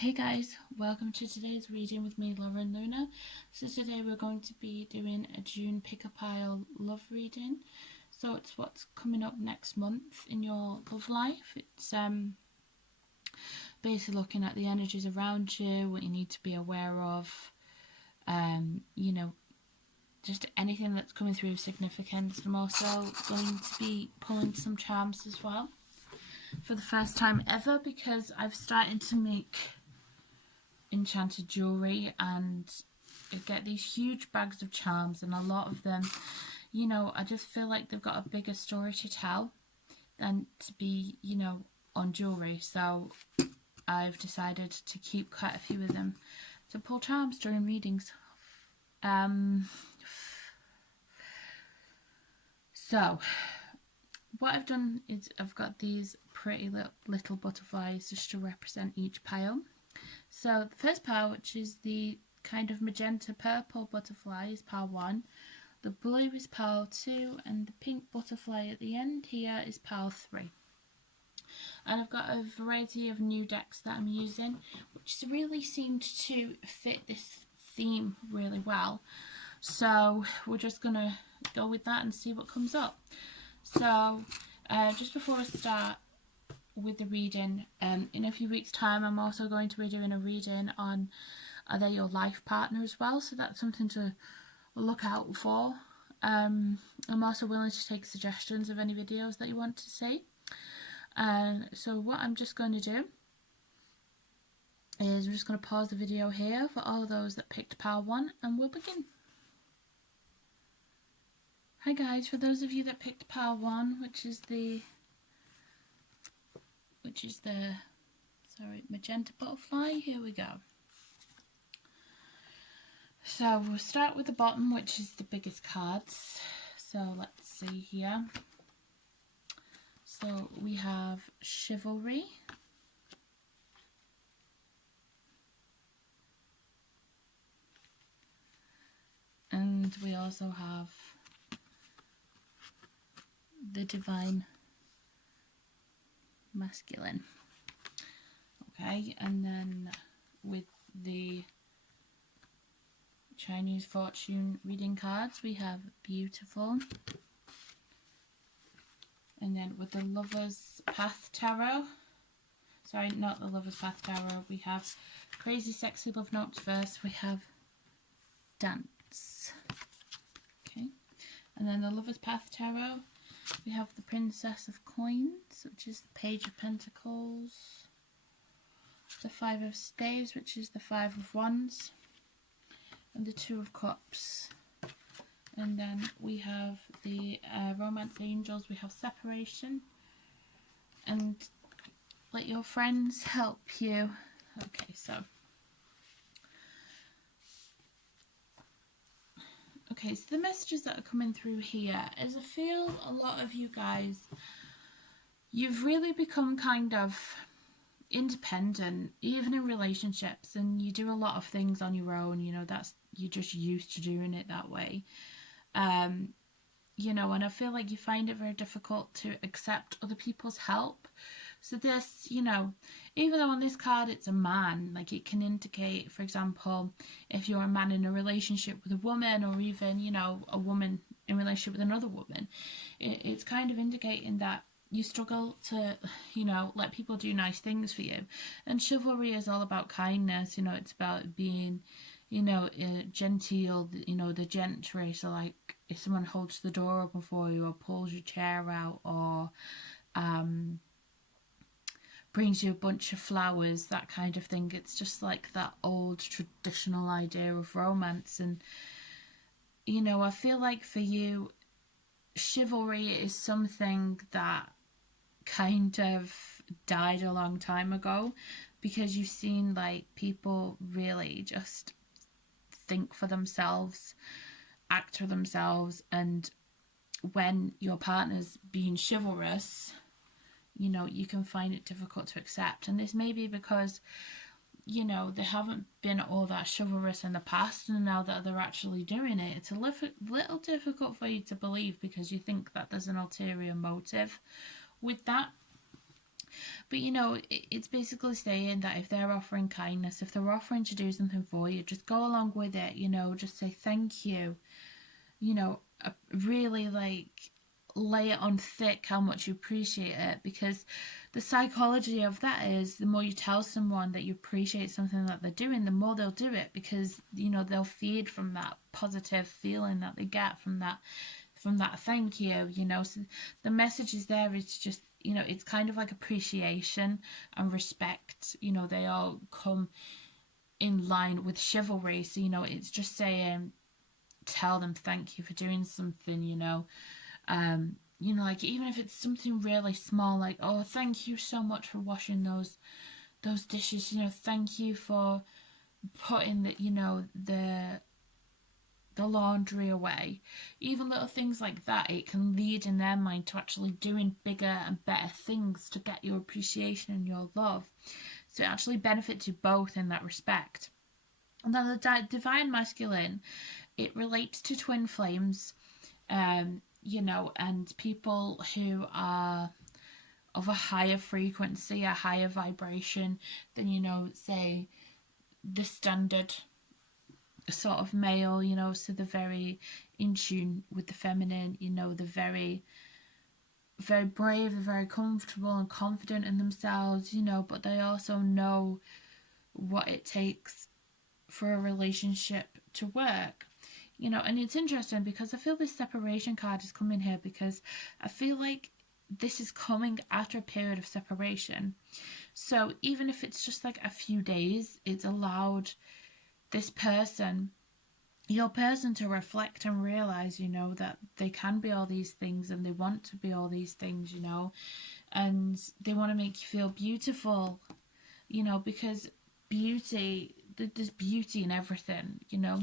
Hey guys, welcome to today's reading with me, Laura and Luna. So today we're going to be doing a June pick-a-pile love reading. So it's what's coming up next month in your love life. It's basically looking at the energies around you, what you need to be aware of, just anything that's coming through of significance. I'm also going to be pulling some charms as well for the first time ever, because I've started to make enchanted jewelry and I get these huge bags of charms, and a lot of them, I just feel like they've got a bigger story to tell than to be, on jewelry. So I've decided to keep quite a few of them to pull charms during readings. So what I've done is I've got these pretty little butterflies just to represent each pile. So the first pile, which is the kind of magenta purple butterfly, is pile 1. The blue is pile 2, and the pink butterfly at the end here is pile 3. And I've got a variety of new decks that I'm using, which really seemed to fit this theme really well. So we're just going to go with that and see what comes up. So just before I start with the reading, in a few weeks time I'm also going to be doing a reading on are they your life partner as well, so that's something to look out for. I'm also willing to take suggestions of any videos that you want to see. So what I'm just going to do is I'm just going to pause the video here for all of those that picked pile 1, and we'll begin. Hi guys, for those of you that picked pile 1, which is the magenta butterfly, here we go. So we'll start with the bottom, which is the biggest cards. So let's see here. So we have Chivalry, and we also have the Divine Masculine. Okay, and then with the Chinese fortune reading cards, we have Beautiful. And then with the Lover's Path Tarot, sorry, not the Lover's Path Tarot, we have Crazy Sexy Love Notes first, we have Dance. Okay, and then the Lover's Path Tarot, we have the Princess of Coins, which is the Page of Pentacles, the Five of Staves, which is the Five of Wands, and the Two of Cups. And then we have the Romance Angels, we have Separation, and Let Your Friends Help You. Okay, so the messages that are coming through here is I feel a lot of you guys, you've really become kind of independent, even in relationships, and you do a lot of things on your own, that's, you're just used to doing it that way. And I feel like you find it very difficult to accept other people's help. So this, even though on this card it's a man, like it can indicate, for example, if you're a man in a relationship with a woman, or even, a woman in a relationship with another woman, it's kind of indicating that you struggle to, let people do nice things for you. And chivalry is all about kindness, it's about being, genteel, the gentry. So like if someone holds the door open for you, or pulls your chair out, or brings you a bunch of flowers, that kind of thing. It's just like that old traditional idea of romance. And I feel like for you, chivalry is something that kind of died a long time ago, because you've seen like people really just think for themselves, act for themselves, and when your partner's being chivalrous, you can find it difficult to accept. And this may be because they haven't been all that chivalrous in the past, and now that they're actually doing it, it's a little difficult for you to believe, because you think that there's an ulterior motive with that. But you know, it's basically saying that if they're offering kindness, if they're offering to do something for you, just go along with it, you know, just say thank you, you know, really like lay it on thick how much you appreciate it, because the psychology of that is the more you tell someone that you appreciate something that they're doing, the more they'll do it, because you know they'll feed from that positive feeling that they get from that thank you, you know. So the message is there is just, you know, it's kind of like appreciation and respect, you know, they all come in line with chivalry. So you know, it's just saying tell them thank you for doing something, you know. You know, like even if it's something really small, like, oh, thank you so much for washing those dishes, you know, thank you for putting the, you know, the laundry away. Even little things like that, it can lead in their mind to actually doing bigger and better things to get your appreciation and your love. So it actually benefits you both in that respect. And then the divine masculine, it relates to twin flames, you know, and people who are of a higher frequency, a higher vibration than, you know, say the standard sort of male, you know. So they're very in tune with the feminine, you know, they're very, very brave, they're very comfortable and confident in themselves, you know, but they also know what it takes for a relationship to work, you know. And it's interesting because I feel this separation card is coming here because I feel like this is coming after a period of separation. So even if it's just like a few days, it's allowed this person, your person, to reflect and realize, you know, that they can be all these things and they want to be all these things, you know, and they want to make you feel beautiful, you know, because beauty, there's beauty in everything, you know.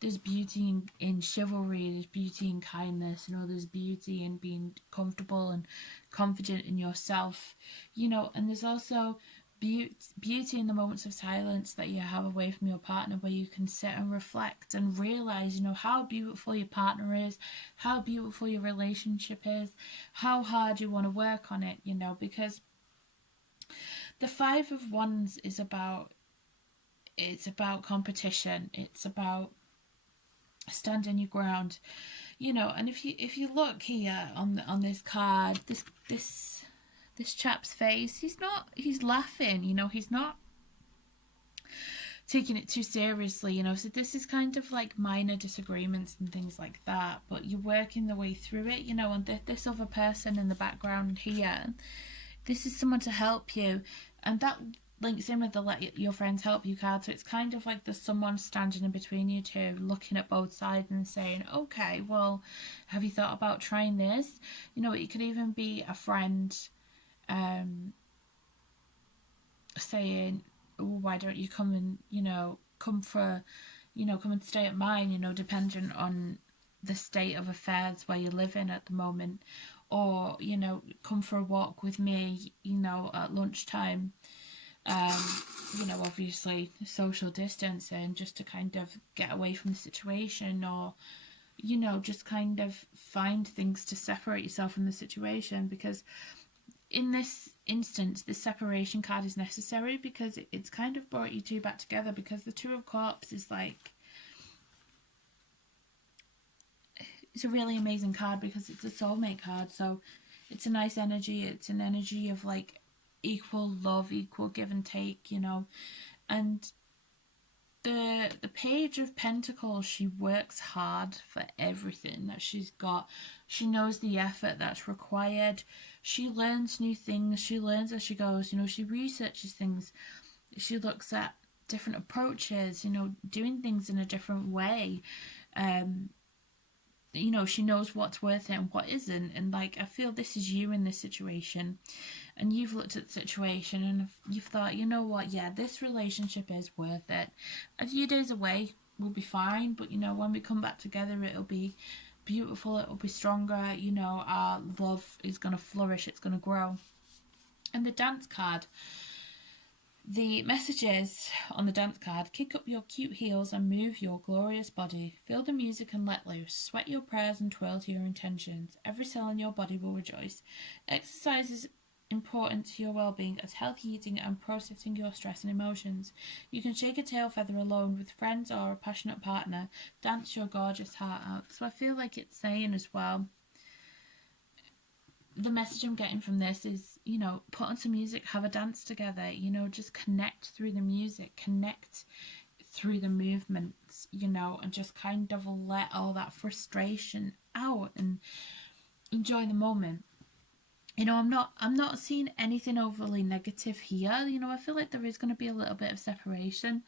There's beauty in chivalry, there's beauty in kindness, you know, there's beauty in being comfortable and confident in yourself, you know. And there's also beauty in the moments of silence that you have away from your partner, where you can sit and reflect and realize, you know, how beautiful your partner is, how beautiful your relationship is, how hard you want to work on it, you know. Because the Five of Wands is about, it's about competition, it's about standing your ground, you know. And if you look here on this card, this chap's face, he's laughing, you know, he's not taking it too seriously, you know. So this is kind of like minor disagreements and things like that, but you're working the way through it, you know. And this other person in the background here, this is someone to help you, and that links in with the let your friends help you card. So it's kind of like there's someone standing in between you two, looking at both sides and saying, okay, well, have you thought about trying this? You know, it could even be a friend saying, oh, why don't you come and, you know, come and stay at mine, you know, depending on the state of affairs where you live in at the moment. Or, you know, come for a walk with me, you know, at lunchtime. You know, obviously social distancing, just to kind of get away from the situation, or, you know, just kind of find things to separate yourself from the situation. Because in this instance, the separation card is necessary because it's kind of brought you two back together. Because the Two of Cups is like, it's a really amazing card because it's a soulmate card. So it's a nice energy. It's an energy of like equal love, equal give and take, you know. And the Page of Pentacles, she works hard for everything that she's got. She knows the effort that's required. She learns new things. She learns as she goes, you know. She researches things. She looks at different approaches, you know, doing things in a different way. You know, she knows what's worth it and what isn't. And like, I feel this is you in this situation, and you've looked at the situation and you've thought, you know what, yeah, this relationship is worth it. A few days away will be fine, but you know, when we come back together, it'll be beautiful, it'll be stronger, you know, our love is going to flourish, it's going to grow. And the Dance card, the messages on the Dance card: kick up your cute heels and move your glorious body. Feel the music and let loose. Sweat your prayers and twirl to your intentions. Every cell in your body will rejoice. Exercise important to your well-being as healthy eating and processing your stress and emotions. You can shake a tail feather alone with friends or a passionate partner. Dance your gorgeous heart out. So I feel like it's saying as well, the message I'm getting from this is, put on some music, have a dance together, just connect through the music, connect through the movements, and just kind of let all that frustration out and enjoy the moment. I'm not seeing anything overly negative here. I feel like there is going to be a little bit of separation,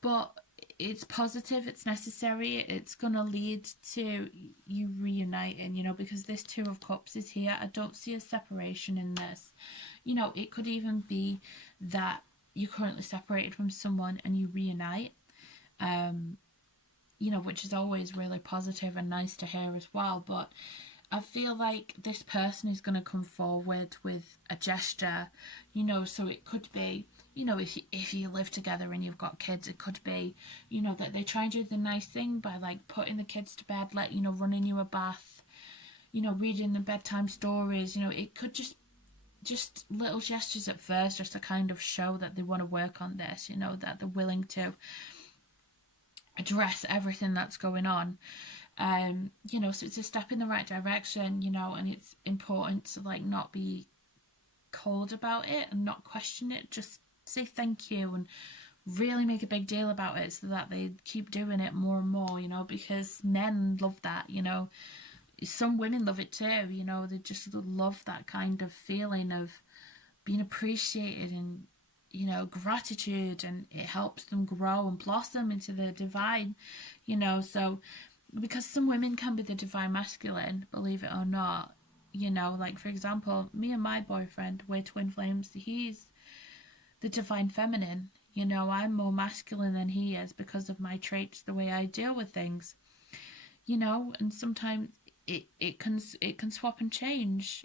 but it's positive, it's necessary, it's going to lead to you reuniting, because this Two of Cups is here. I don't see a separation in this. It could even be that you're currently separated from someone and you reunite, which is always really positive and nice to hear as well. But I feel like this person is going to come forward with a gesture, so it could be, if you live together and you've got kids, it could be, that they try and do the nice thing by like putting the kids to bed, running you a bath, reading them bedtime stories. It could just little gestures at first, just to kind of show that they want to work on this, that they're willing to address everything that's going on. So it's a step in the right direction, and it's important to not be cold about it and not question it. Just say thank you and really make a big deal about it so that they keep doing it more and more, because men love that, some women love it too, they just love that kind of feeling of being appreciated and gratitude, and it helps them grow and blossom into the divine, so because some women can be the divine masculine, believe it or not. Like for example, me and my boyfriend, we're twin flames. He's the divine feminine. I'm more masculine than he is because of my traits, the way I deal with things. And sometimes it can swap and change.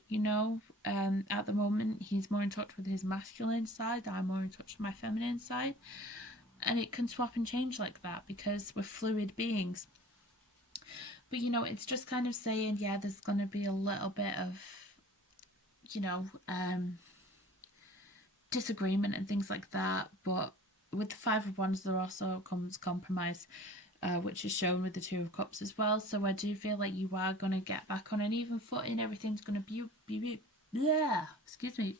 At the moment he's more in touch with his masculine side, I'm more in touch with my feminine side, and it can swap and change like that because we're fluid beings. But it's just kind of saying, yeah, there's going to be a little bit of, disagreement and things like that. But with the Five of Wands, there also comes compromise, which is shown with the Two of Cups as well. So I do feel like you are going to get back on an even footing. Everything's going to be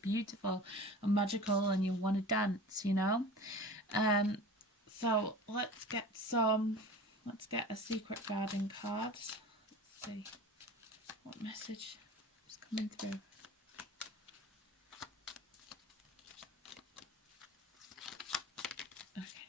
beautiful and magical, and you want to dance, So let's get a secret guarding card. Let's see what message is coming through. Okay.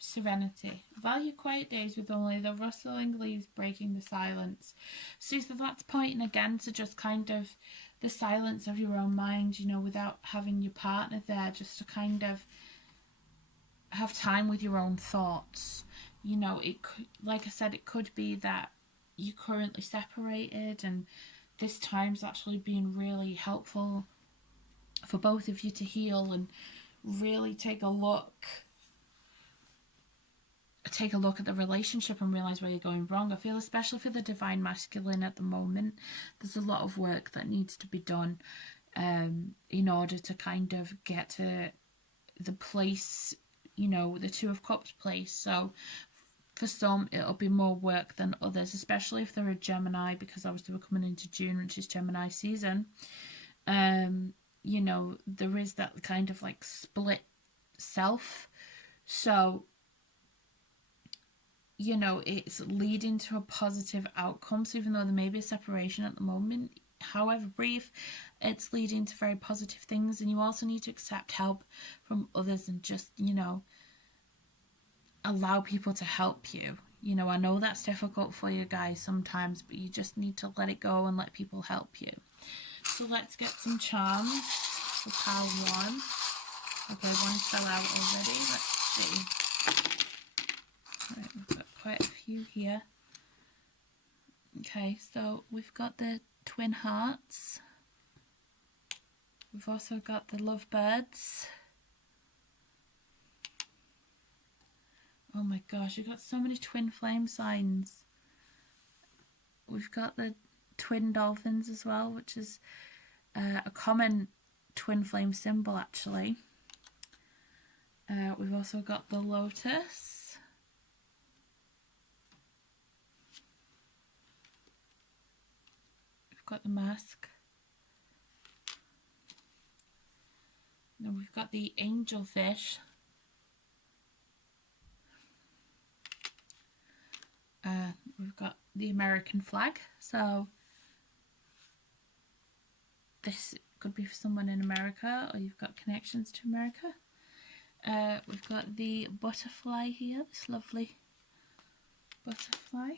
Serenity. Value quiet days with only the rustling leaves breaking the silence. So that's pointing again to just kind of the silence of your own mind, without having your partner there, just to kind of have time with your own thoughts. It could, like I said, it could be that you're currently separated, and this time's actually been really helpful for both of you to heal and really take a look at the relationship and realize where you're going wrong. I feel especially for the divine masculine at the moment, there's a lot of work that needs to be done in order to kind of get to the place, the Two of Cups place. So for some it'll be more work than others, especially if they're a Gemini, because obviously we're coming into June, which is Gemini season. There is that kind of like split self. So it's leading to a positive outcome. So even though there may be a separation at the moment, however brief, it's leading to very positive things. And you also need to accept help from others and just, allow people to help you. I know that's difficult for you guys sometimes, but you just need to let it go and let people help you. So let's get some charms for pile one. Okay, one fell out already. Let's see. Right, we've got quite a few here. Okay, so we've got the twin hearts. We've also got the lovebirds. Oh my gosh, we've got so many twin flame signs. We've got the twin dolphins as well, which is a common twin flame symbol actually. We've also got the lotus. We've got the mask. And we've got the angelfish. We've got the American flag. So this could be for someone in America, or you've got connections to America. We've got the butterfly here, this lovely butterfly.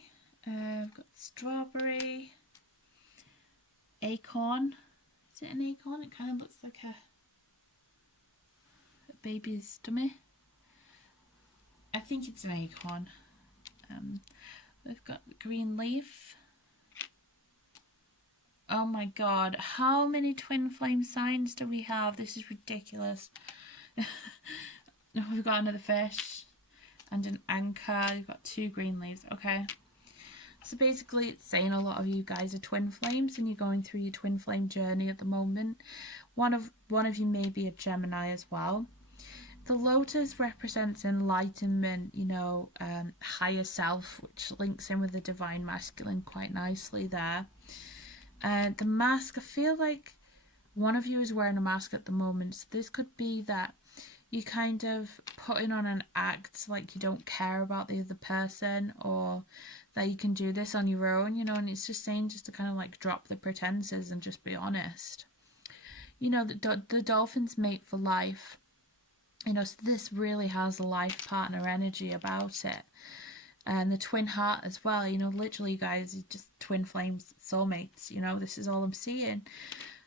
We've got strawberry, acorn. Is it an acorn? It kind of looks like a baby's tummy. I think it's an acorn. We've got the green leaf. Oh my god, how many twin flame signs do we have? This is ridiculous. We've got another fish and an anchor. We've got 2 green leaves. Okay. So basically it's saying a lot of you guys are twin flames and you're going through your twin flame journey at the moment. One of you may be a Gemini as well. The lotus represents enlightenment, you know, higher self, which links in with the divine masculine quite nicely there. The mask, I feel like one of you is wearing a mask at the moment. So this could be that you kind of putting on an act like you don't care about the other person, or that you can do this on your own, you know, and it's just saying just to kind of like drop the pretenses and just be honest. You know, the dolphins mate for life. You know, so this really has a life partner energy about it. And the twin heart as well, you know, literally you guys are just twin flames, soulmates, you know, this is all I'm seeing.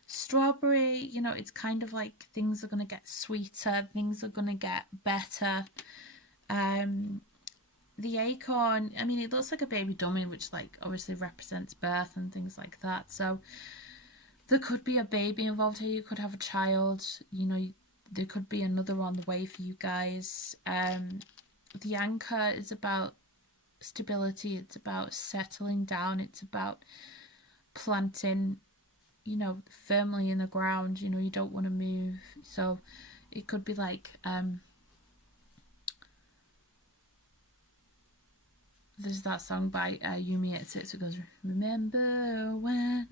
Strawberry, you know, it's kind of like things are going to get sweeter, things are going to get better. The acorn, I mean, it looks like a baby dummy, which like obviously represents birth and things like that. So there could be a baby involved here, you could have a child, you know, there could be another on the way for you guys. The anchor is about stability, it's about settling down, it's about planting, you know, firmly in the ground, you know, you don't want to move. So it could be like there's that song by Yumi It goes, remember when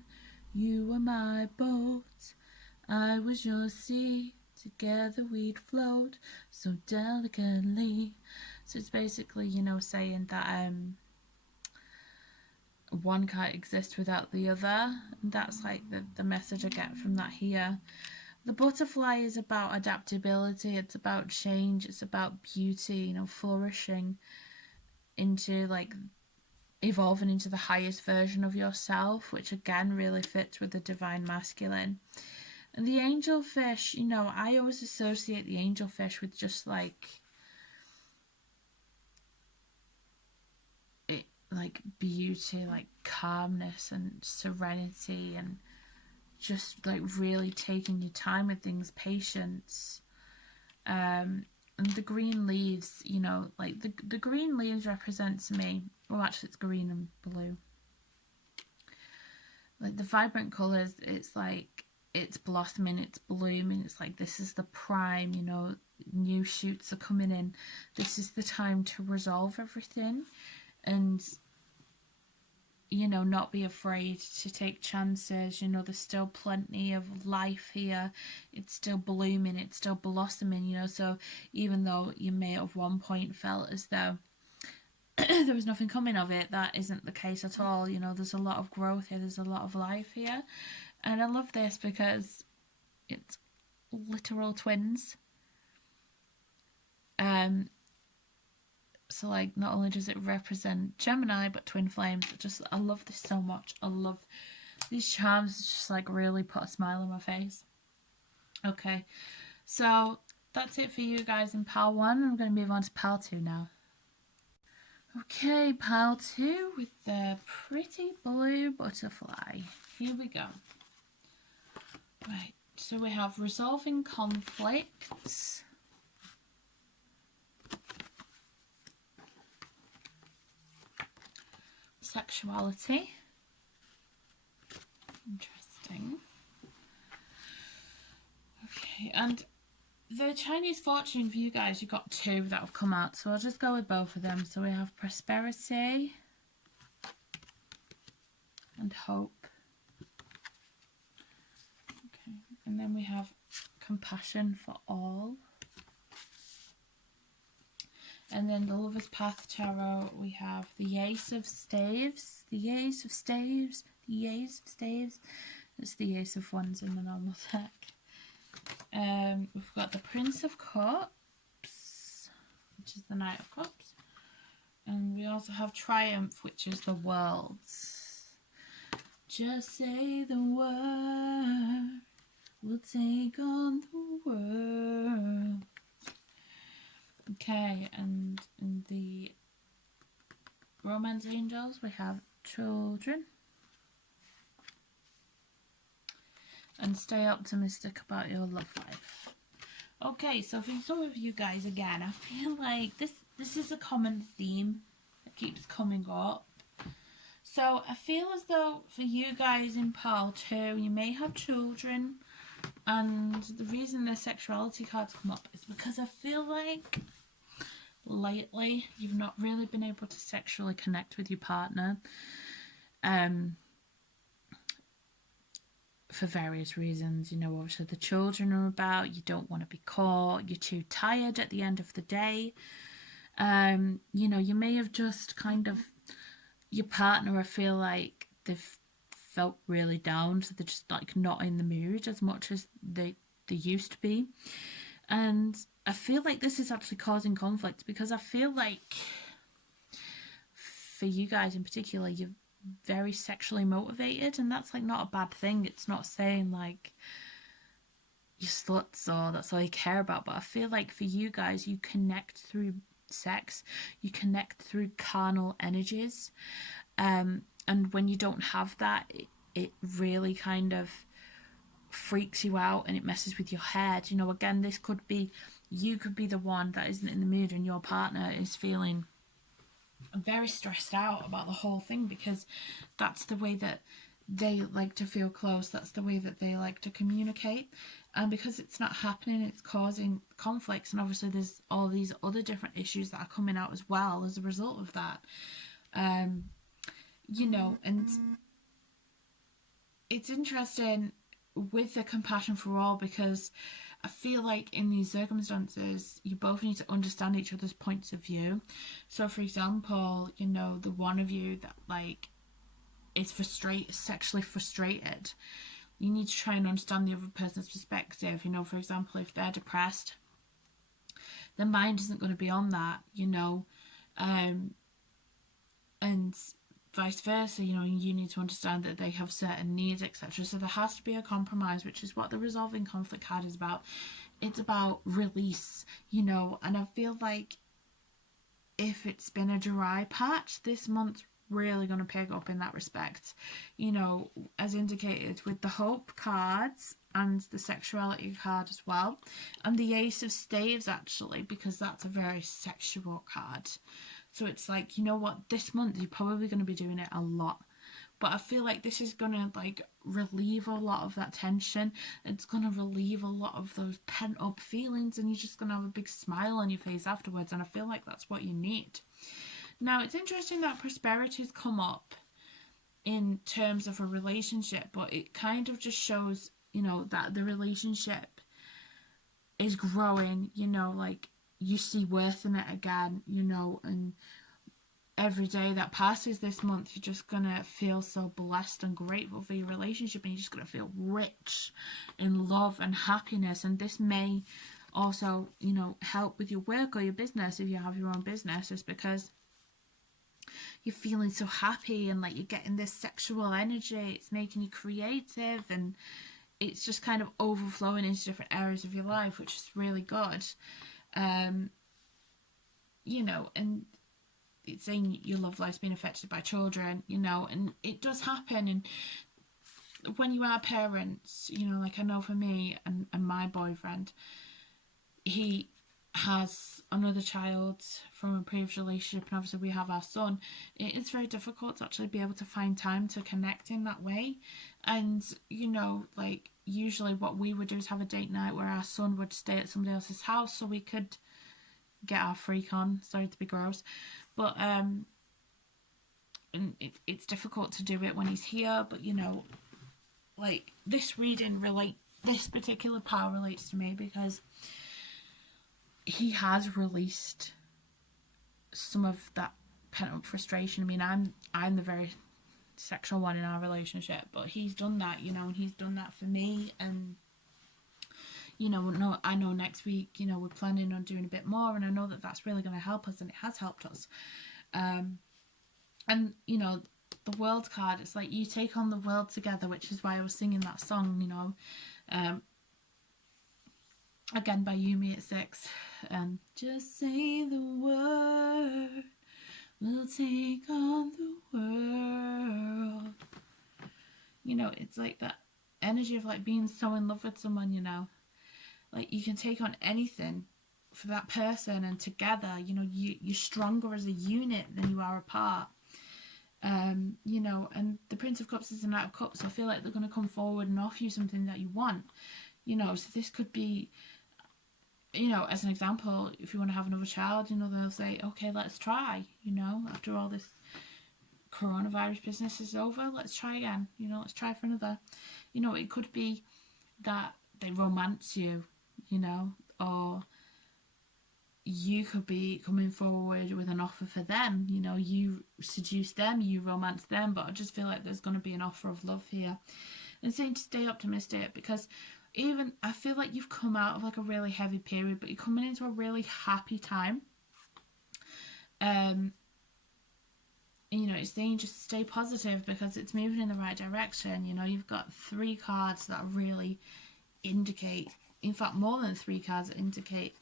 you were my boat, I was your sea, together we'd float so delicately. So it's basically, you know, saying that one can't exist without the other. And that's like the message I get from that here. The butterfly is about adaptability, it's about change, it's about beauty, you know, flourishing into like evolving into the highest version of yourself, which again really fits with the divine masculine. And the angelfish, you know, I always associate the angelfish with just like it, like beauty, like calmness and serenity, and just like really taking your time with things, patience. And the green leaves, you know, like the green leaves represents me. Well, actually, it's green and blue. Like the vibrant colours, it's like it's blossoming, it's blooming, it's like this is the prime, you know, new shoots are coming in, this is the time to resolve everything and, you know, not be afraid to take chances. You know, there's still plenty of life here, it's still blooming, it's still blossoming, you know, so even though you may at one point felt as though there was nothing coming of it, that isn't the case at all. You know, there's a lot of growth here, there's a lot of life here. And I love this because it's literal twins. So like not only does it represent Gemini but twin flames. I love this so much. I love these charms, just like really put a smile on my face. Okay, so that's it for you guys in pile 1. I'm going to move on to pile 2 now. Okay, pile 2 with the pretty blue butterfly. Here we go. Right, so we have resolving conflicts, sexuality, Interesting. Okay, and the Chinese fortune for you guys, you've got two that have come out, so I'll just go with both of them. So we have prosperity and hope. Okay, and then we have compassion for all. And then the Lover's Path Tarot, we have the Ace of Staves, the Ace of Staves, the Ace of Staves. It's the Ace of Wands in the normal deck. We've got the Prince of Cups, which is the Knight of Cups. And we also have Triumph, which is the Worlds. Just say the word, we'll take on the world. Okay, and in the Romance Angels, we have children. And stay optimistic about your love life. Okay, so for some of you guys, again, I feel like this is a common theme that keeps coming up. So I feel as though for you guys in pile 2, you may have children. And the reason the sexuality cards come up is because I feel like lately you've not really been able to sexually connect with your partner. For various reasons, you know, obviously the children are about, you don't want to be caught, you're too tired at the end of the day. You know, you may have just kind of, your partner, I feel like they've felt really down, so they're just like not in the mood as much as they used to be. And I feel like this is actually causing conflict, because I feel like for you guys in particular, you're very sexually motivated, and that's like not a bad thing. It's not saying like you're sluts or that's all you care about, but I feel like for you guys, you connect through sex, you connect through carnal energies, and when you don't have that, it really kind of freaks you out and it messes with your head. You know, again, this could be, you could be the one that isn't in the mood and your partner is feeling very stressed out about the whole thing, because that's the way that they like to feel close, that's the way that they like to communicate, and because it's not happening, it's causing conflicts. And obviously there's all these other different issues that are coming out as well as a result of that. You know, and it's interesting with the compassion for all, because I feel like in these circumstances, you both need to understand each other's points of view. So, for example, you know, the one of you that like is sexually frustrated, you need to try and understand the other person's perspective. You know, for example, if they're depressed, their mind isn't going to be on that, you know, and vice versa. You know, you need to understand that they have certain needs, etc. So there has to be a compromise, which is what the resolving conflict card is about. It's about release, you know, and I feel like if it's been a dry patch, this month's really going to pick up in that respect. You know, as indicated with the hope cards and the sexuality card as well, and the Ace of Staves actually, because that's a very sexual card. So it's like, you know what, this month you're probably going to be doing it a lot. But I feel like this is going to like relieve a lot of that tension. It's going to relieve a lot of those pent up feelings, and you're just going to have a big smile on your face afterwards. And I feel like that's what you need. Now, it's interesting that prosperity's come up in terms of a relationship, but it kind of just shows, you know, that the relationship is growing, you know, like you see worth in it again, you know, and every day that passes this month, you're just gonna feel so blessed and grateful for your relationship, and you're just gonna feel rich in love and happiness. And this may also, you know, help with your work or your business if you have your own business, is because you're feeling so happy and like you're getting this sexual energy. It's making you creative, and it's just kind of overflowing into different areas of your life, which is really good. You know, and it's saying your love life's been affected by children, you know, and it does happen. And when you are parents, you know, like I know for me and my boyfriend, he has another child from a previous relationship, and obviously we have our son. It's very difficult to actually be able to find time to connect in that way. And, you know, like, usually what we would do is have a date night where our son would stay at somebody else's house so we could get our freak on. Sorry to be gross. But, and it's difficult to do it when he's here. But, you know, like, this particular power relates to me because he has released some of that pent-up frustration. I mean, I'm the very sexual one in our relationship, but he's done that, you know, and he's done that for me. And, you know, I know next week, you know, we're planning on doing a bit more, and I know that that's really going to help us, and it has helped us. And, you know, the world card, it's like you take on the world together, which is why I was singing that song, you know, again by Yumi at 6. Just say the word, we'll take on the world. You know, it's like that energy of like being so in love with someone, you know, like you can take on anything for that person, and together, you know, you're stronger as a unit than you are apart. You know, and the Prince of Cups is the Knight of Cups, so I feel like they're going to come forward and offer you something that you want, you know. So this could be, you know, as an example, if you want to have another child, you know, they'll say, okay, let's try, you know, after all this coronavirus business is over, let's try again, you know, let's try for another. You know, it could be that they romance you, you know, or you could be coming forward with an offer for them, you know, you seduce them, you romance them, but I just feel like there's going to be an offer of love here. And saying to stay optimistic, because even I feel like you've come out of like a really heavy period, but you're coming into a really happy time. You know, it's saying just stay positive because it's moving in the right direction. You know, you've got 3 cards that really indicate, in fact more than 3 cards that indicate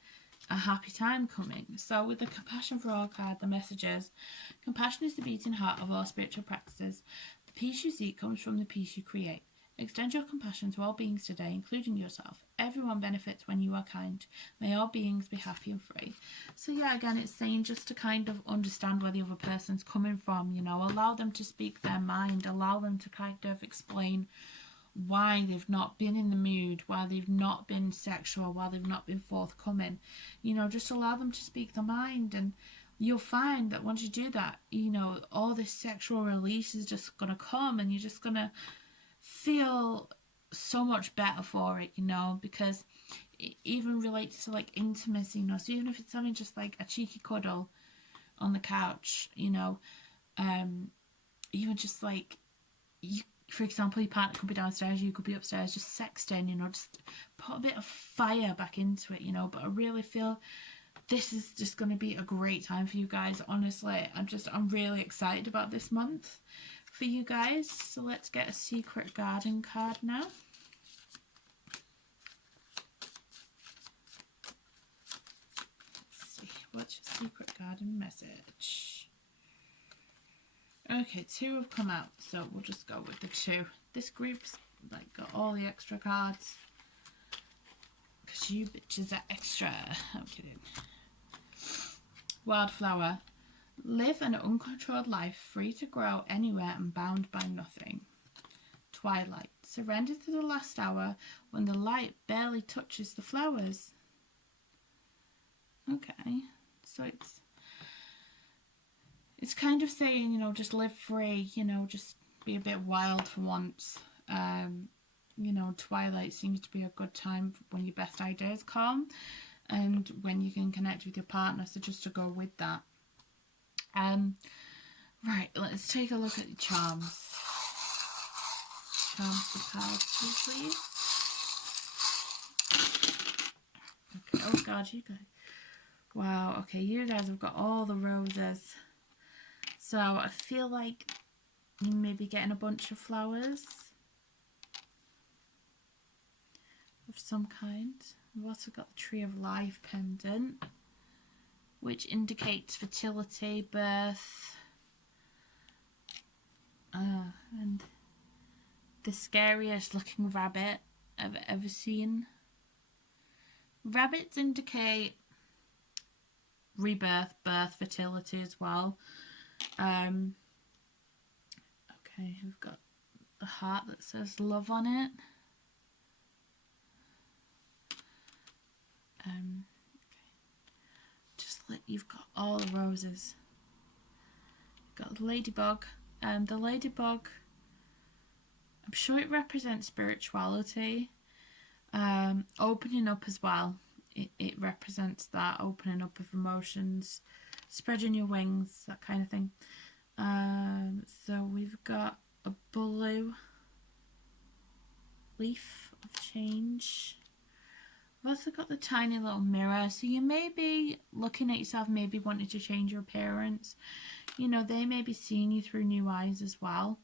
a happy time coming. So with the Compassion for All card, the message is, compassion is the beating heart of all spiritual practices. The peace you seek comes from the peace you create. Extend your compassion to all beings today, including yourself. Everyone benefits when you are kind. May all beings be happy and free. So yeah, again, it's saying just to kind of understand where the other person's coming from, you know, allow them to speak their mind, allow them to kind of explain why they've not been in the mood, why they've not been sexual, why they've not been forthcoming. You know, just allow them to speak their mind, and you'll find that once you do that, you know, all this sexual release is just going to come, and you're just going to feel so much better for it, you know, because it even relates to like intimacy, you know. So even if it's having just like a cheeky cuddle on the couch, you know, even just like, you, for example, your partner could be downstairs, you could be upstairs, just sexting, you know, just put a bit of fire back into it, you know. But I really feel this is just going to be a great time for you guys. Honestly, I'm really excited about this month for you guys. So let's get a Secret Garden card now. Let's see, what's your Secret Garden message? Okay, 2 have come out, so we'll just go with the 2. This group's like got all the extra cards because you bitches are extra. I'm kidding. Wildflower. Live an uncontrolled life, free to grow anywhere and bound by nothing. Twilight. Surrender to the last hour when the light barely touches the flowers. Okay, so it's kind of saying, you know, just live free, you know, just be a bit wild for once. You know, Twilight seems to be a good time when your best ideas come and when you can connect with your partner, so just to go with that. Right, let's take a look at the charms. Charms for cards, please. Okay, oh god, you guys. Wow, okay, you guys have got all the roses. So I feel like you may be getting a bunch of flowers of some kind. We've also got the Tree of Life pendant, which indicates fertility, birth, and the scariest looking rabbit I've ever seen. Rabbits indicate rebirth, birth, fertility as well. Okay, we've got the heart that says love on it. Just like you've got all the roses. You've got the ladybug. The ladybug, I'm sure it represents spirituality. Opening up as well. It represents that opening up of emotions, spreading your wings, that kind of thing. So we've got a blue leaf of change. We've also got the tiny little mirror, so you may be looking at yourself, maybe wanting to change your appearance. You know, they may be seeing you through new eyes as well,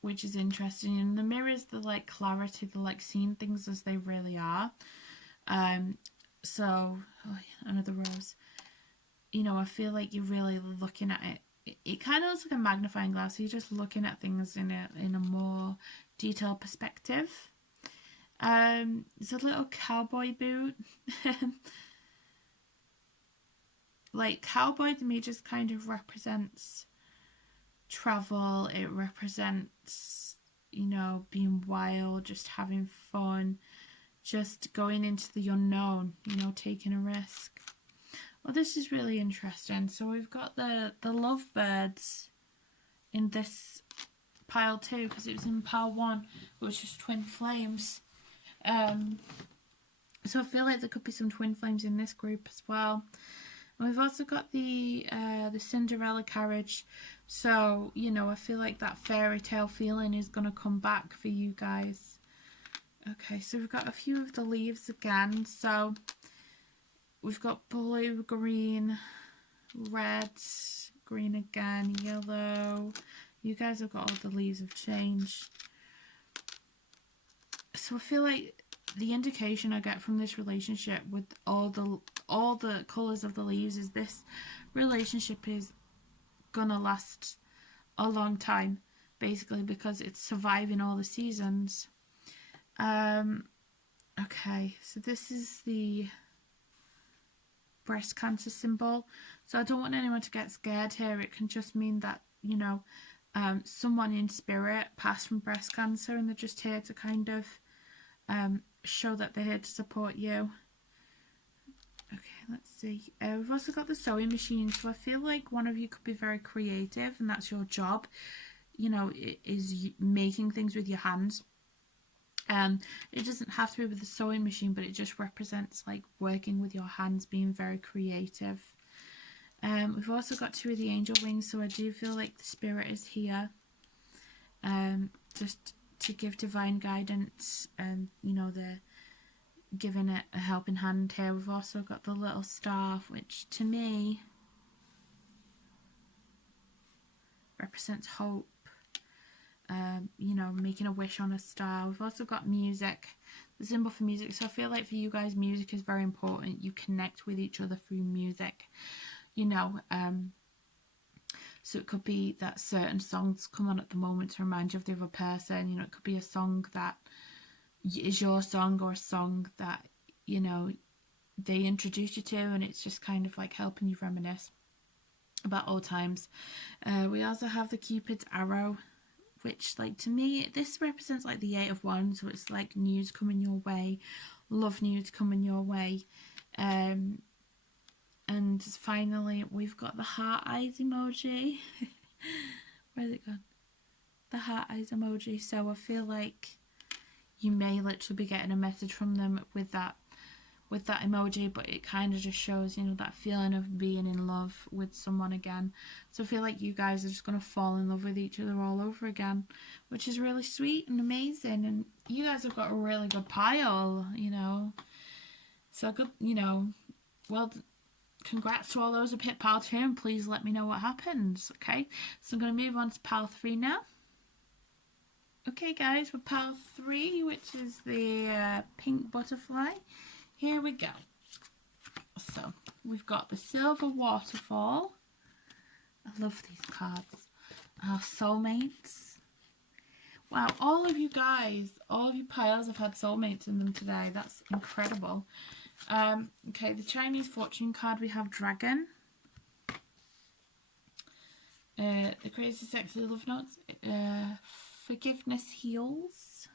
which is interesting. And the mirror is the like clarity, the like seeing things as they really are. So oh, another rose. You know, I feel like you're really looking at it. It kind of looks like a magnifying glass. So you're just looking at things in a more detailed perspective. It's a little cowboy boot. Like cowboy to me just kind of represents travel. It represents, you know, being wild, just having fun, just going into the unknown, you know, taking a risk. Well, this is really interesting. So we've got the lovebirds in this pile too, because it was in pile 1, which was twin flames. So I feel like there could be some twin flames in this group as well. And we've also got the Cinderella carriage. So, you know, I feel like that fairy tale feeling is going to come back for you guys. Okay, so we've got a few of the leaves again. So we've got blue, green, red, green again, yellow. You guys have got all the leaves of change. So I feel like the indication I get from this relationship with all the colours of the leaves is this relationship is gonna last a long time, basically, because it's surviving all the seasons. Okay, so this is the breast cancer symbol. So I don't want anyone to get scared here. It can just mean that, you know, someone in spirit passed from breast cancer and they're just here to kind of show that they're here to support you. Okay, let's see. We've also got the sewing machine. So I feel like one of you could be very creative and that's your job. You know, it is making things with your hands. It doesn't have to be with the sewing machine, but it just represents like working with your hands, being very creative. We've also got 2 of the angel wings, so I do feel like the spirit is here just to give divine guidance, and you know, they're giving it a helping hand here. We've also got the little staff, which to me represents hope. You know, making a wish on a star. We've also got music, the symbol for music. So I feel like for you guys, music is very important. You connect with each other through music, you know. So it could be that certain songs come on at the moment to remind you of the other person. You know, it could be a song that is your song, or a song that, you know, they introduce you to, and it's just kind of like helping you reminisce about old times. We also have the Cupid's arrow, which, like, to me, this represents like the 8 of Wands. So it's like news coming your way, love news coming your way. And finally, we've got the heart eyes emoji. Where's it gone? The heart eyes emoji. So I feel like you may literally be getting a message from them with that emoji, but it kind of just shows, you know, that feeling of being in love with someone again. So I feel like you guys are just going to fall in love with each other all over again, which is really sweet and amazing. And you guys have got a really good pile, you know. So good, you know. Well, congrats to all those who hit pile 2, and please let me know what happens. Okay, so I'm going to move on to pile 3 now. Okay guys, with pile 3, which is the pink butterfly, here we go. So we've got the silver waterfall. I love these cards. Our soulmates. Wow, all of you guys, all of you piles have had soulmates in them today. That's incredible. Okay, the Chinese fortune card, we have dragon. The Crazy Sexy Love Notes. Forgiveness Heals.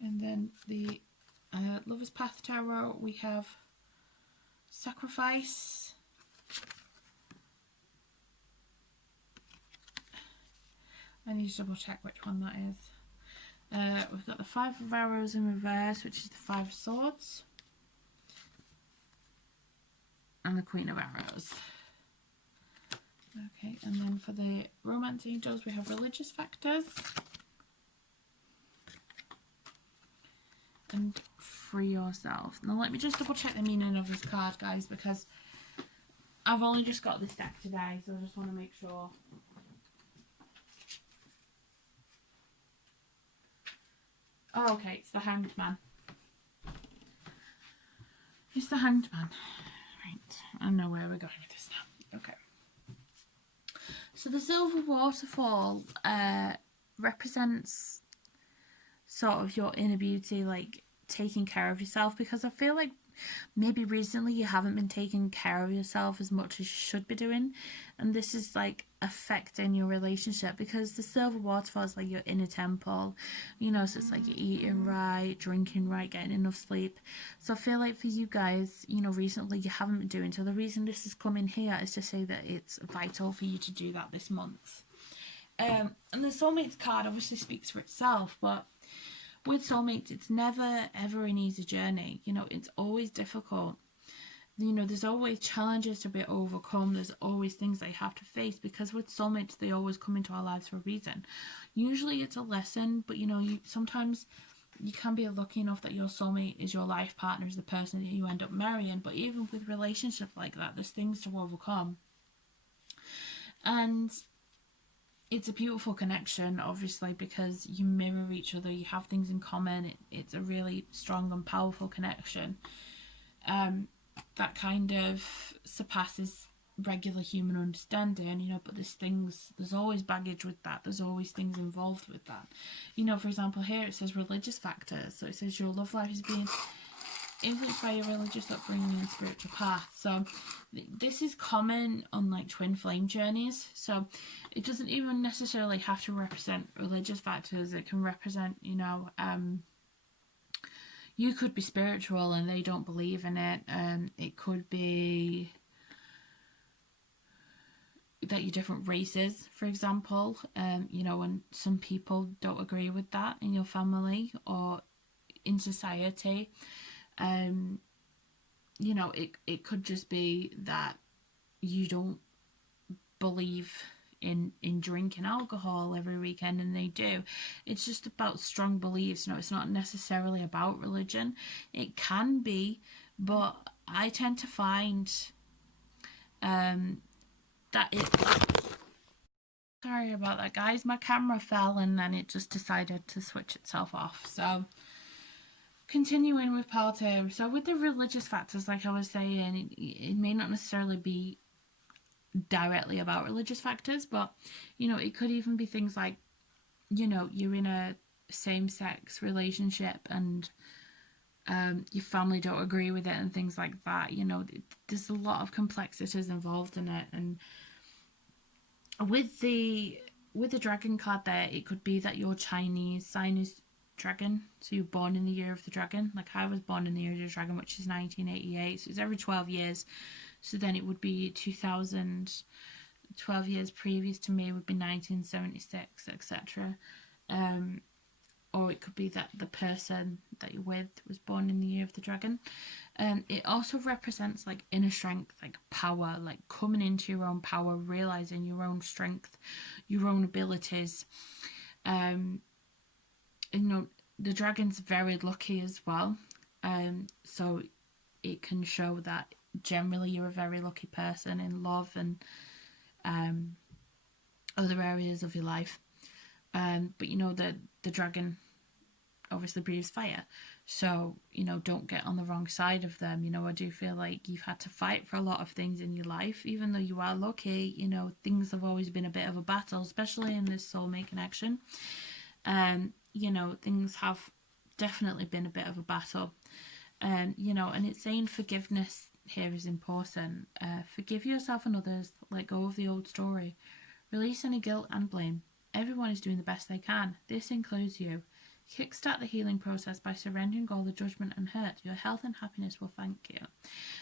And then the Lover's Path Tarot, we have Sacrifice. I need to double check which one that is. We've got the Five of Arrows in reverse, which is the Five of Swords. And the Queen of Arrows. Okay, and then for the Romance Angels, we have Religious Factors. And Free Yourself. Now let me just double check the meaning of this card, guys, because I've only just got this deck today, so I just want to make sure. Oh, okay, it's the Hanged Man. It's the Hanged Man. Right, I know where we're going with this now. Okay. So the Silver Waterfall represents sort of your inner beauty, like taking care of yourself, because I feel like maybe recently you haven't been taking care of yourself as much as you should be doing, and this is like affecting your relationship, because the Silver Waterfall is like your inner temple, you know, so it's like you're eating right, drinking right, getting enough sleep. So I feel like for you guys, you know, recently you haven't been doing, so the reason this is coming here is to say that it's vital for you to do that this month. And the Soulmates card obviously speaks for itself, but with soulmates, it's never ever an easy journey. You know, it's always difficult. You know, there's always challenges to be overcome. There's always things that you have to face, because with soulmates, they always come into our lives for a reason. Usually it's a lesson, but you know, sometimes you can be lucky enough that your soulmate is your life partner, is the person that you end up marrying. But even with relationships like that, there's things to overcome. And it's a beautiful connection, obviously, because you mirror each other, you have things in common. It's a really strong and powerful connection that kind of surpasses regular human understanding, you know, but there's always baggage with that. There's always things involved with that. You know, for example, here it says religious factors. So it says your love life is being influenced by your religious upbringing and spiritual path. So this is common on like twin flame journeys. So it doesn't even necessarily have to represent religious factors. It can represent, you know, you could be spiritual and they don't believe in it. It could be that you're different races, for example, you know, and some people don't agree with that in your family or in society. You know, it could just be that you don't believe in drinking alcohol every weekend and they do. It's just about strong beliefs. You know, it's not necessarily about religion. It can be, but I tend to find that it... Sorry about that, guys. My camera fell and then it just decided to switch itself off. So continuing with part 2. So with the religious factors, like I was saying, it may not necessarily be directly about religious factors, but, you know, it could even be things like, you know, you're in a same-sex relationship and your family don't agree with it and things like that. You know, there's a lot of complexities involved in it. And with the dragon card there, it could be that your Chinese sign is dragon, so you're born in the year of the dragon. Like I was born in the year of the dragon, which is 1988, so it's every 12 years. So then it would be 2000, 12 years previous to me would be 1976, etc. Or it could be that the person that you're with was born in the year of the dragon. It also represents like inner strength, like power, like coming into your own power, realizing your own strength, your own abilities. You know, the dragon's very lucky as well, so it can show that generally you're a very lucky person in love and other areas of your life. But you know, the dragon obviously breathes fire, so you know, don't get on the wrong side of them. You know, I do feel like you've had to fight for a lot of things in your life. Even though you are lucky, you know, things have always been a bit of a battle, especially in this soulmate connection. You know, things have definitely been a bit of a battle. You know, and it's saying forgiveness here is important. Forgive yourself and others. Let go of the old story. Release any guilt and blame. Everyone is doing the best they can. This includes you. Kickstart the healing process by surrendering all the judgment and hurt. Your health and happiness will thank you.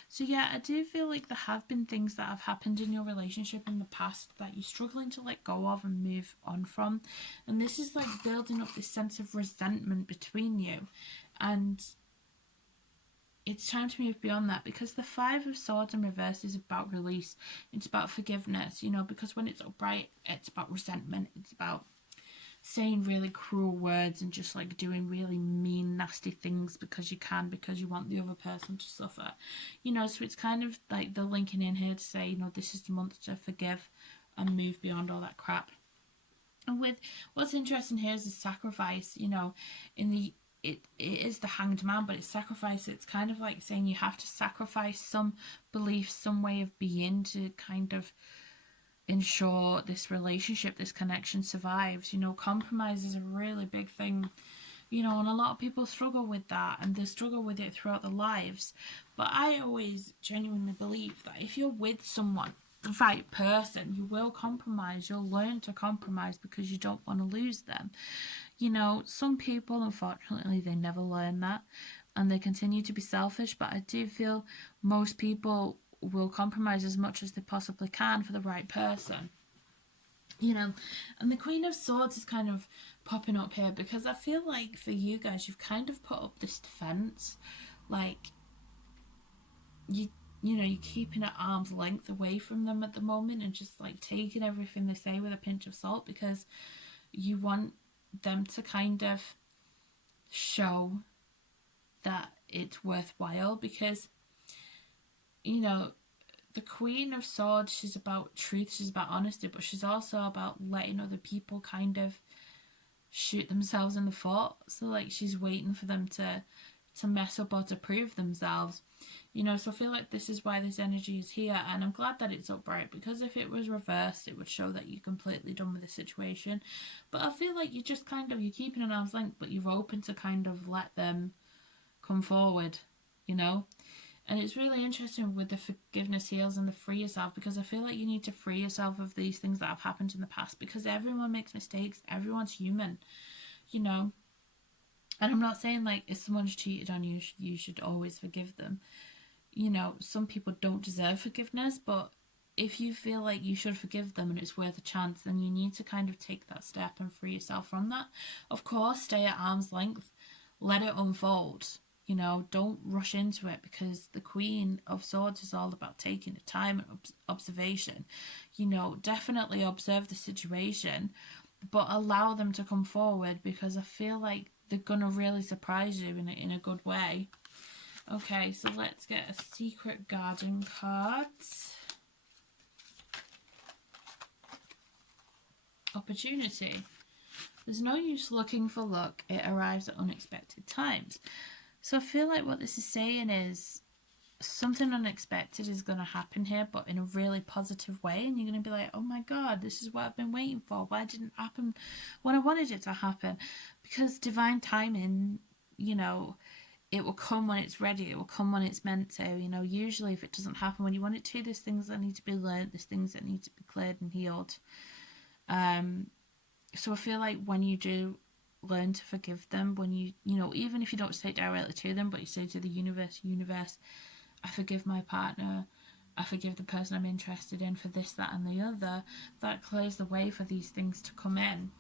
So yeah, I do feel like there have been things that have happened in your relationship in the past that you're struggling to let go of and move on from. And this is like building up this sense of resentment between you. And it's time to move beyond that, because the Five of Swords in reverse is about release. It's about forgiveness, because when it's upright, it's about resentment. It's about saying really cruel words and just like doing really mean, nasty things because you want the other person to suffer. So it's kind of like the linking in here to say, this is the month to forgive and move beyond all that crap. And with what's interesting here is the sacrifice, it is the Hanged Man, but it's sacrifice. It's kind of like saying you have to sacrifice some belief, some way of being to kind of ensure this relationship, this connection survives. Compromise is a really big thing, and a lot of people struggle with that, and they struggle with it throughout their lives. But I always genuinely believe that if you're with someone, the right person, you will compromise. You'll learn to compromise because you don't want to lose them. Some people, unfortunately, they never learn that and they continue to be selfish, but I do feel most people will compromise as much as they possibly can for the right person. And the Queen of Swords is kind of popping up here because I feel like for you guys, you've kind of put up this defense, like you're keeping at arm's length away from them at the moment and just like taking everything they say with a pinch of salt because you want them to kind of show that it's worthwhile, because the Queen of Swords, she's about truth, she's about honesty, but she's also about letting other people kind of shoot themselves in the foot. So like she's waiting for them to mess up or to prove themselves. So I feel like this is why this energy is here, and I'm glad that it's upright, because if it was reversed, it would show that you're completely done with the situation. But I feel like you're just kind of, you're keeping an arm's length, but you're open to kind of let them come forward, And it's really interesting with the forgiveness heals and the free yourself, because I feel like you need to free yourself of these things that have happened in the past, because everyone makes mistakes, everyone's human, And I'm not saying like if someone's cheated on you, you should always forgive them. Some people don't deserve forgiveness, but if you feel like you should forgive them and it's worth a chance, then you need to kind of take that step and free yourself from that. Of course, stay at arm's length, let it unfold. Don't rush into it, because the Queen of Swords is all about taking the time and observation. Definitely observe the situation, but allow them to come forward, because I feel like they're going to really surprise you in a good way. Okay, so let's get a Secret Garden card. Opportunity. There's no use looking for luck. It arrives at unexpected times. So I feel like what this is saying is something unexpected is going to happen here, but in a really positive way. And you're going to be like, oh my God, this is what I've been waiting for. Why didn't it happen when I wanted it to happen? Because divine timing, it will come when it's ready. It will come when it's meant to. Usually if it doesn't happen when you want it to, there's things that need to be learned. There's things that need to be cleared and healed. So I feel like when you do learn to forgive them, when you even if you don't say it directly to them, but you say to the universe, I forgive my partner, I forgive the person I'm interested in for this, that and the other, that clears the way for these things to come in.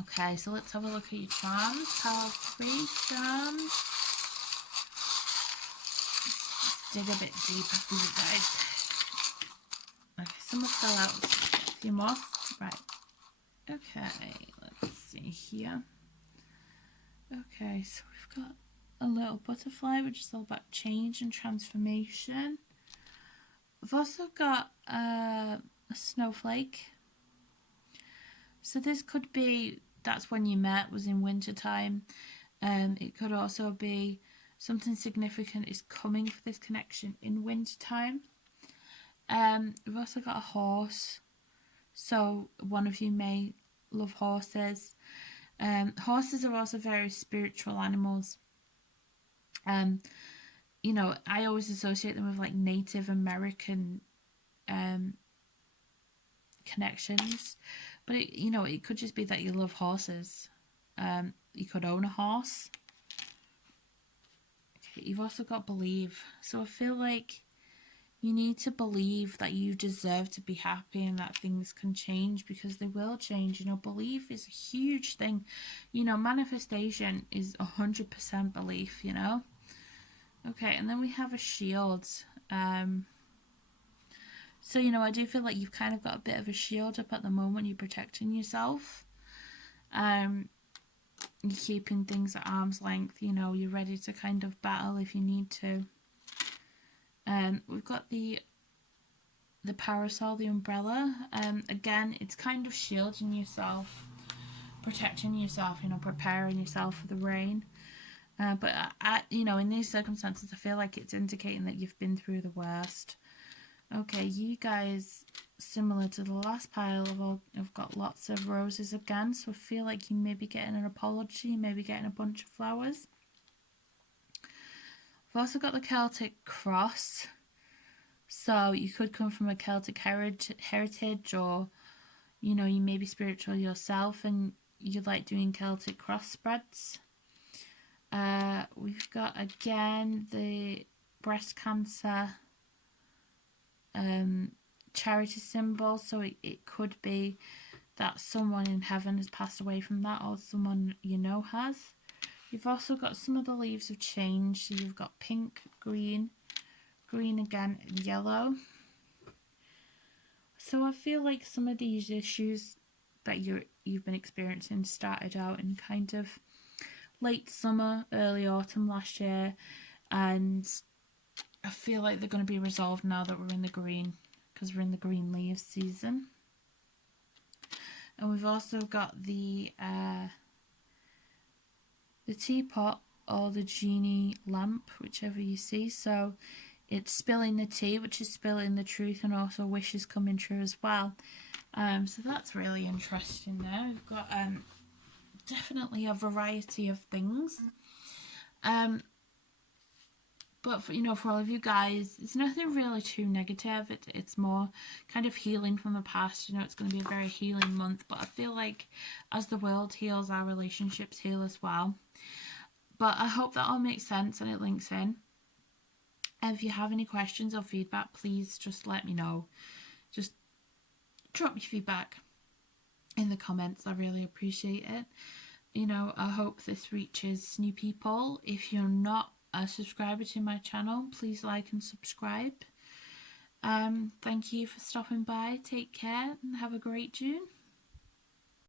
Okay, so let's have a look at your charms. Power of 3 charms. Let's dig a bit deeper for you guys. Okay, some have fell out. A few more. Right. Okay, let's see here. Okay, so we've got a little butterfly, which is all about change and transformation. We've also got a snowflake. So this could be, that's when you met, was in winter time. It could also be something significant is coming for this connection in winter time. We've also got a horse. So one of you may love horses. Horses are also very spiritual animals. you know, I always associate them with like Native American connections, but it, you know, it could just be that you love horses. You could own a horse. Okay, you've also got believe. So I feel like you need to believe that you deserve to be happy and that things can change, because they will change. You know, belief is a huge thing. You know, manifestation is 100% belief, you know. Okay, and then we have a shield. So, you know, I do feel like you've kind of got a bit of a shield up at the moment. You're protecting yourself. You're keeping things at arm's length. You know, you're ready to kind of battle if you need to. We've got the parasol, the umbrella. Again, it's kind of shielding yourself, protecting yourself, you know, preparing yourself for the rain. But you know, in these circumstances, I feel like it's indicating that you've been through the worst. Okay, you guys, similar to the last pile, have got lots of roses again, so I feel like you may be getting an apology, maybe getting a bunch of flowers. We've also got the Celtic cross, so you could come from a Celtic heritage, or, you know, you may be spiritual yourself and you like doing Celtic cross spreads. We've got again the breast cancer charity symbol, so it could be that someone in heaven has passed away from that, or someone you know has. You've also got some of the leaves have changed, so you've got pink, green again, and yellow. So I feel like some of these issues that you've been experiencing started out in kind of late summer, early autumn last year, and I feel like they're going to be resolved now that we're in the green, because we're in the green leaves season. And we've also got the teapot, or the genie lamp, whichever you see. So it's spilling the tea, which is spilling the truth, and also wishes coming true as well. So that's really interesting there. We've got definitely a variety of things. But for, you know, for all of you guys, it's nothing really too negative. It's more kind of healing from the past. You know, it's going to be a very healing month. But I feel like as the world heals, our relationships heal as well. But I hope that all makes sense and it links in. If you have any questions or feedback, please just let me know. Just drop me feedback in the comments. I really appreciate it. You know, I hope this reaches new people. If you're not a subscriber to my channel, please like and subscribe. Thank you for stopping by. Take care and have a great June.